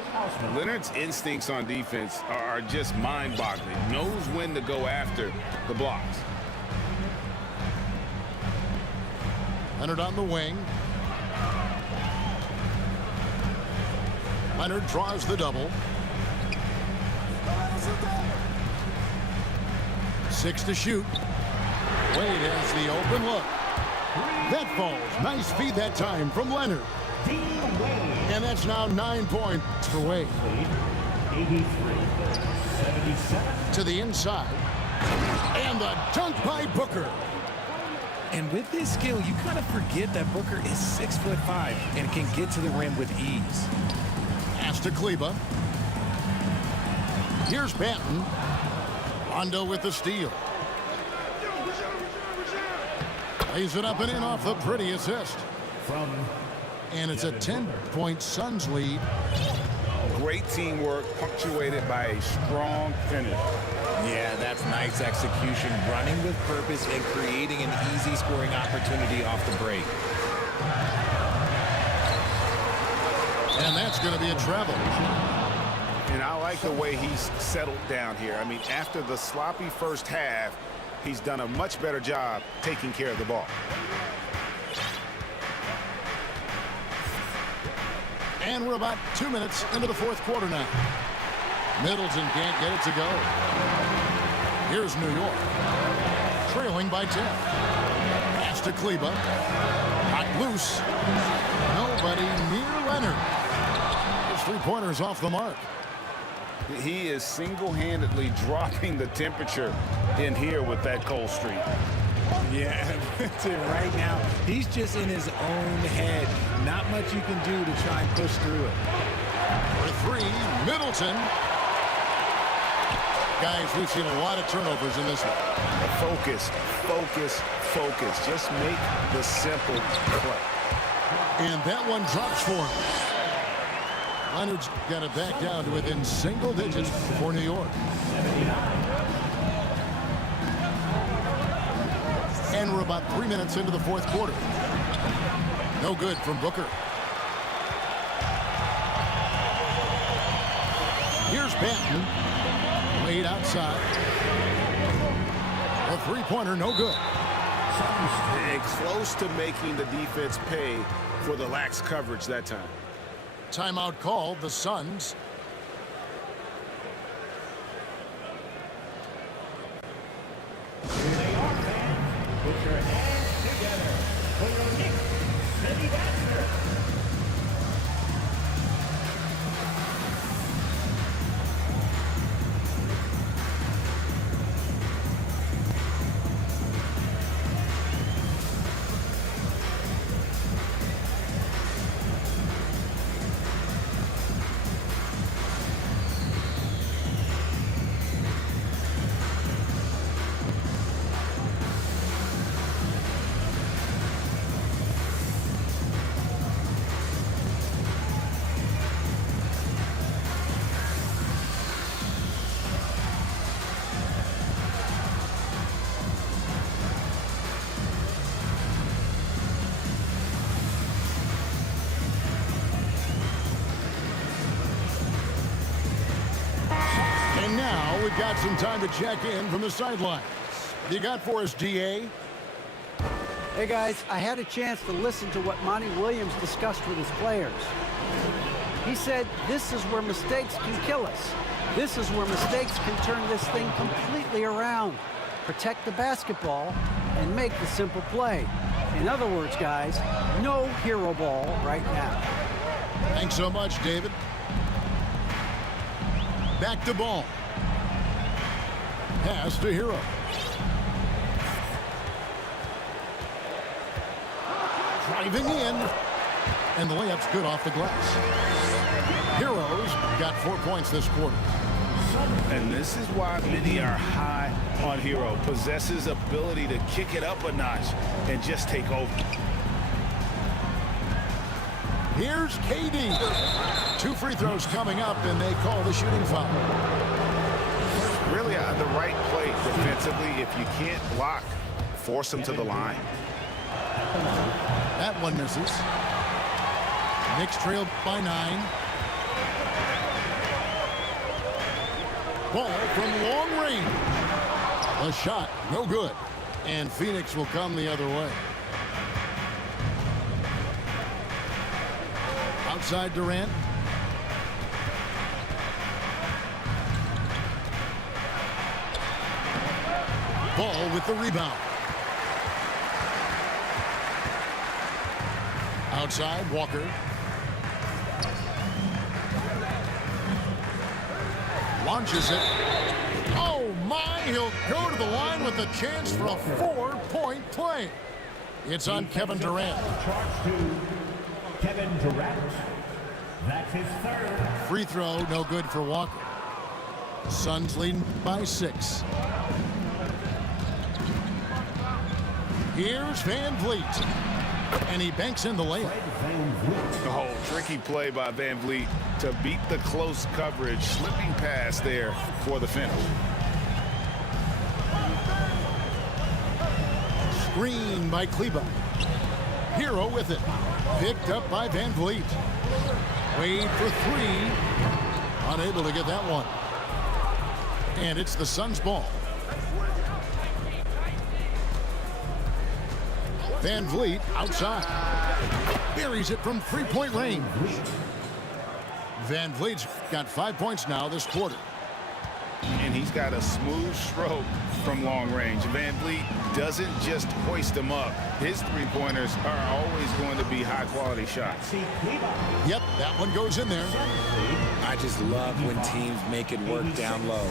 Leonard's instincts on defense are just mind-boggling. Knows when to go after the blocks. Leonard on the wing. Leonard draws the double. 6 to shoot. Wade has the open look. That falls. Nice feed that time from Leonard. And that's now 9 points for Wade. 83-77. To the inside. And the dunk by Booker. And with this skill, you kind of forget that Booker is 6'5" and can get to the rim with ease. Pass to Kleba. Here's Banton. Rondo with the steal. Lays it up and in off the pretty assist. And it's a 10-point Suns lead. Great teamwork punctuated by a strong finish. Yeah, that's nice execution, running with purpose and creating an easy scoring opportunity off the break. And that's going to be a travel. And I like the way he's settled down here. I mean, after the sloppy first half, he's done a much better job taking care of the ball. And we're about 2 minutes into the fourth quarter now. Middleton can't get it to go. Here's New York. Trailing by 10. Pass to Kleba. Hot loose. Nobody near Leonard. His three-pointers off the mark. He is single-handedly dropping the temperature in here with that cold streak. Yeah, right now, he's just in his own head. Not much you can do to try and push through it. For three, Middleton. Guys, we've seen a lot of turnovers in this one. Focus, focus, focus. Just make the simple play. And that one drops for him. Leonard's got it back down to within single digits for New York. And we're about 3 minutes into the fourth quarter. No good from Booker. Here's Banton. Laid outside. A three-pointer, no good. And close to making the defense pay for the lax coverage that time. Timeout called, the Suns. Here they are, fans. Put your hands together for your Knicks City Dancer. And now we've got some time to check in from the sidelines. What you got for us, DA? Hey guys, I had a chance to listen to what Monty Williams discussed with his players. He said, this is where mistakes can kill us. This is where mistakes can turn this thing completely around. Protect the basketball and make the simple play. In other words, guys, no hero ball right now. Thanks so much, David. Back to ball. Pass to Hero. Driving in. And the layup's good off the glass. Heroes got 4 points this quarter. And this is why many are high on Hero. Possesses ability to kick it up a notch and just take over. Here's KD. 2 free throws coming up, and they call the shooting foul. Really the right play defensively. If you can't block, force them to the line. That one misses. Knicks trail by 9. Ball from long range. A shot, no good. And Phoenix will come the other way. Outside Durant. Ball with the rebound. Outside, Walker. Launches it. Oh, my. He'll go to the line with a chance for a 4-point play. It's on Kevin Durant. Charge to Kevin Durant. That's his third. Free throw, no good for Walker. Suns leading by 6. Here's Van Vliet. And he banks in the layup. Oh, tricky play by Van Vliet to beat the close coverage. Slipping pass there for the finish. Screen by Kleba. Hero with it. Picked up by Van Vliet. Wade for 3. Unable to get that one. And it's the Suns' ball. Van Vliet outside. Buries it from 3-point range. Van Vliet's got 5 points now this quarter. And he's got a smooth stroke from long range. Van Vliet doesn't just hoist them up. His three-pointers are always going to be high-quality shots. Yep, that one goes in there. I just love when teams make it work down low.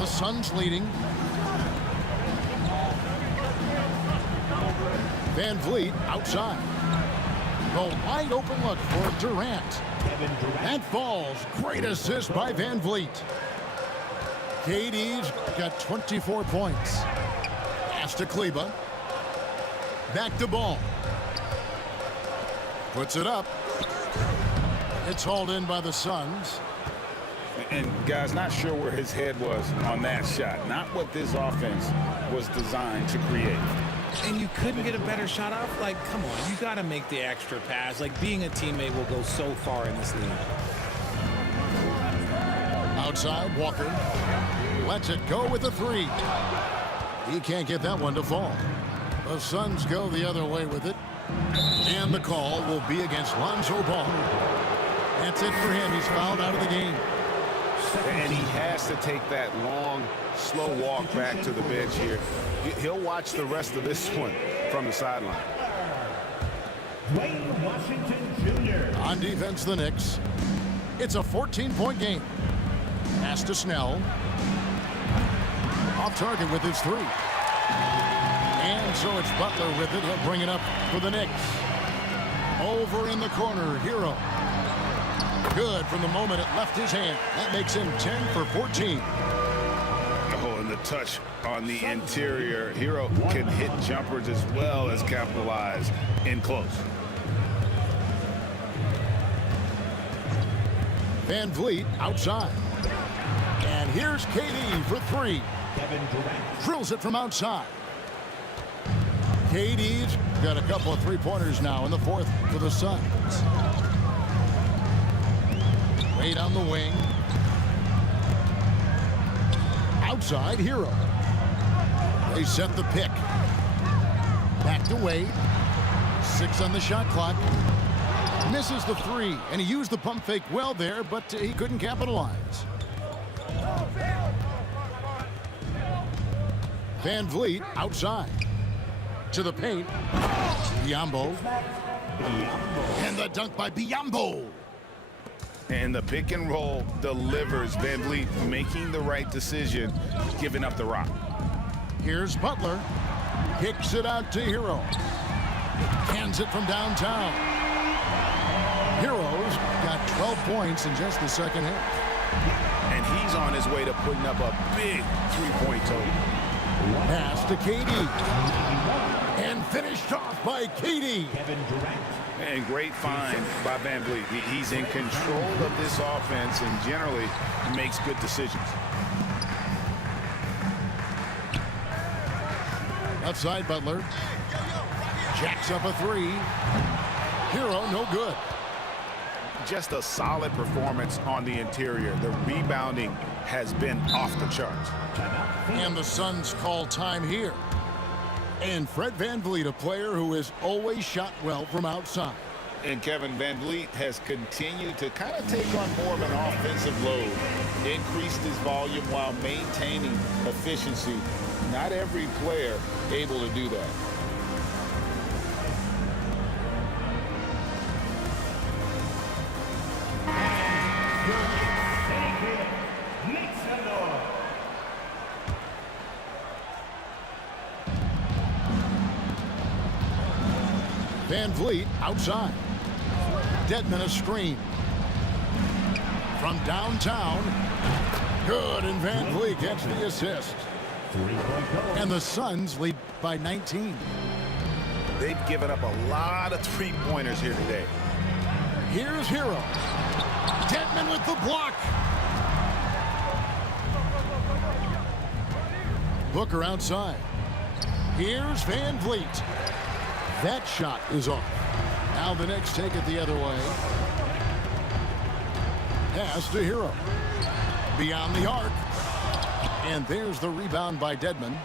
The Suns leading. Van Vliet outside. The wide open look for Durant. That falls. Great assist by Van Vliet. KD's got 24 points. Pass to Kleba. Back to Ball. Puts it up. It's hauled in by the Suns. And guys, not sure where his head was on that shot. Not what this offense was designed to create. And you couldn't get a better shot off? Like, come on, you got to make the extra pass. Like, being a teammate will go so far in this league. Outside, Walker. Lets it go with a 3. He can't get that one to fall. The Suns go the other way with it. And the call will be against Lonzo Ball. That's it for him. He's fouled out of the game. And he has to take that long, slow walk back to the bench here. He'll watch the rest of this one from the sideline. Wayne Washington Jr. On defense, the Knicks. It's a 14-point game. Pass to Snell. Off target with his 3. And so it's Butler with it. He'll bring it up for the Knicks. Over in the corner, Hero. Good from the moment it left his hand. That makes him 10 for 14. Oh, and the touch on the interior. Hero can hit jumpers as well as capitalize in close. Van Vliet outside. And here's KD for 3. Kevin Durant. Drills it from outside. KD's got a couple of three-pointers now in the fourth for the Suns. Wade on the wing. Outside, Hero. They set the pick. Back to Wade. 6 on the shot clock. Misses the 3, and he used the pump fake well there, but he couldn't capitalize. Van Vliet outside. To the paint. Biyombo. And the dunk by Biyombo. And the pick and roll delivers. Van Vliet making the right decision, giving up the rock. Here's Butler. Kicks it out to Hero. Hands it from downtown. Hero's got 12 points in just the second half. And he's on his way to putting up a big three-point total. Pass to KD. And finished off by KD. Kevin Durant. And great find by Van Vliet. He's in control of this offense and generally makes good decisions. Outside Butler. Jacks up a 3. Hero no good. just a solid performance on the interior. The rebounding has been off the charts. And the Suns call time here. And Fred VanVleet, a player who has always shot well from outside. And Kevin VanVleet has continued to kind of take on more of an offensive load, increased his volume while maintaining efficiency. Not every player able to do that. VanVleet outside. Dedmon a screen. From downtown. Good, and VanVleet gets the assist. And the Suns lead by 19. They've given up a lot of three-pointers here today. Here's Hero. Dedmon with the block. Booker outside. Here's VanVleet. That shot is off. Now the Knicks take it the other way. Pass to Hero. Beyond the arc. And there's the rebound by Dedmon.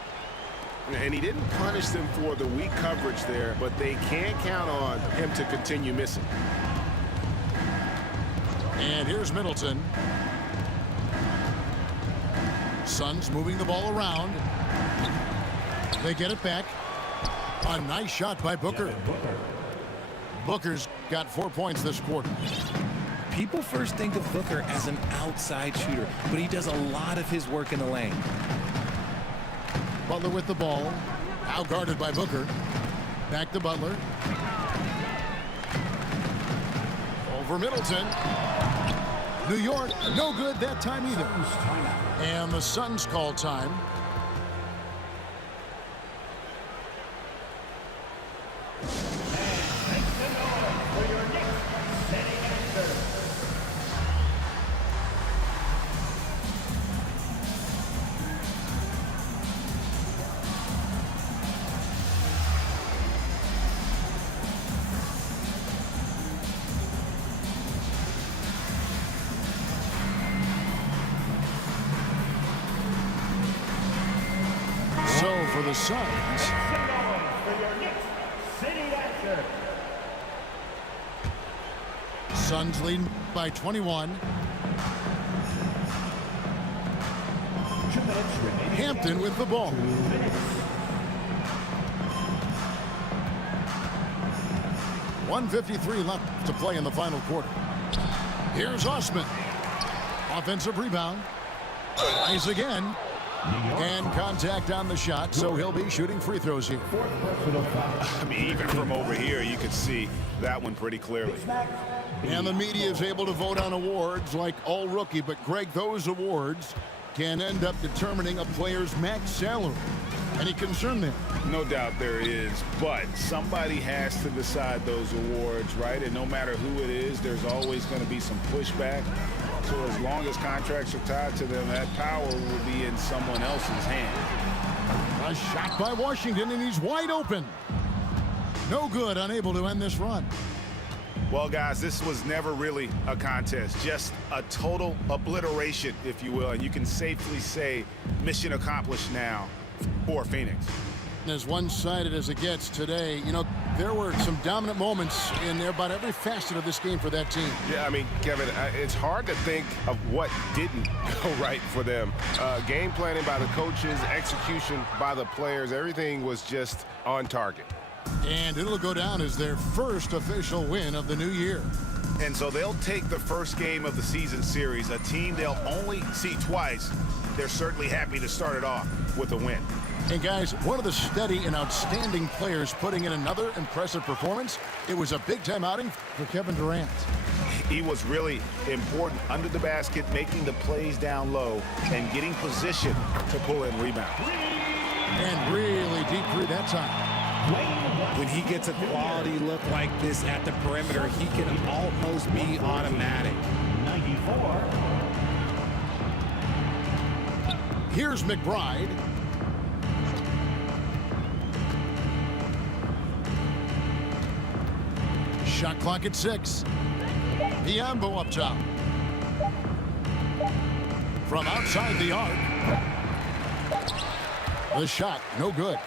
And he didn't punish them for the weak coverage there, but they can't count on him to continue missing. And here's Middleton. Suns moving the ball around. They get it back. A nice shot by Booker. Booker's got 4 points this quarter. People first think of Booker as an outside shooter, but he does a lot of his work in the lane. Butler with the ball. Out guarded by Booker. Back to Butler. Over Middleton. New York, no good that time either. And the Suns call time. For the Suns. Suns lead by 21. Hampton with the ball. .153 left to play in the final quarter. Here's Osman. Offensive rebound. Tries again. And contact on the shot, so he'll be shooting free throws here. I mean, even from over here, you could see that one pretty clearly. And the media is able to vote on awards like All Rookie, but Greg, those awards can end up determining a player's max salary. Any concern there? No doubt there is, but somebody has to decide those awards, right? And no matter who it is, there's always going to be some pushback. So as long as contracts are tied to them, that power will be in someone else's hand. A shot by Washington, and he's wide open. No good, unable to end this run. Well, guys, this was never really a contest, just a total obliteration, if you will. And you can safely say mission accomplished now for Phoenix. As one-sided as it gets today, you know, there were some dominant moments in there about every facet of this game for that team. Yeah, I mean, Kevin, it's hard to think of what didn't go right for them. Game planning by the coaches, execution by the players, everything was just on target. And it'll go down as their first official win of the new year. And so they'll take the first game of the season series, a team they'll only see twice. They're certainly happy to start it off with a win. And guys, one of the steady and outstanding players putting in another impressive performance. It was a big-time outing for Kevin Durant. He was really important under the basket, making the plays down low and getting position to pull in rebounds. And really deep three that time. When he gets a quality look like this at the perimeter, he can almost be automatic. 94. Here's McBride. Shot clock at 6. ANBA up top. From outside the arc. The shot, no good.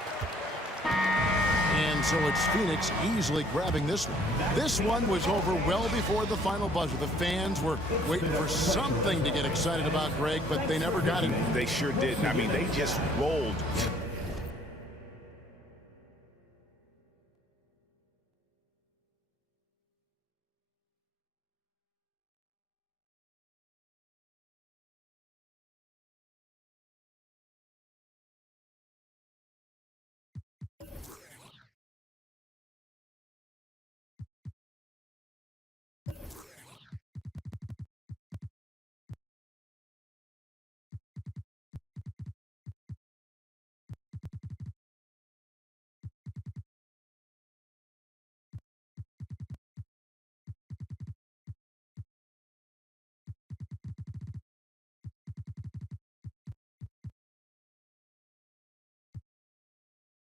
And so it's Phoenix easily grabbing this one. This one was over well before the final buzzer. The fans were waiting for something to get excited about, Greg, but they never got it. They sure didn't. I mean, they just rolled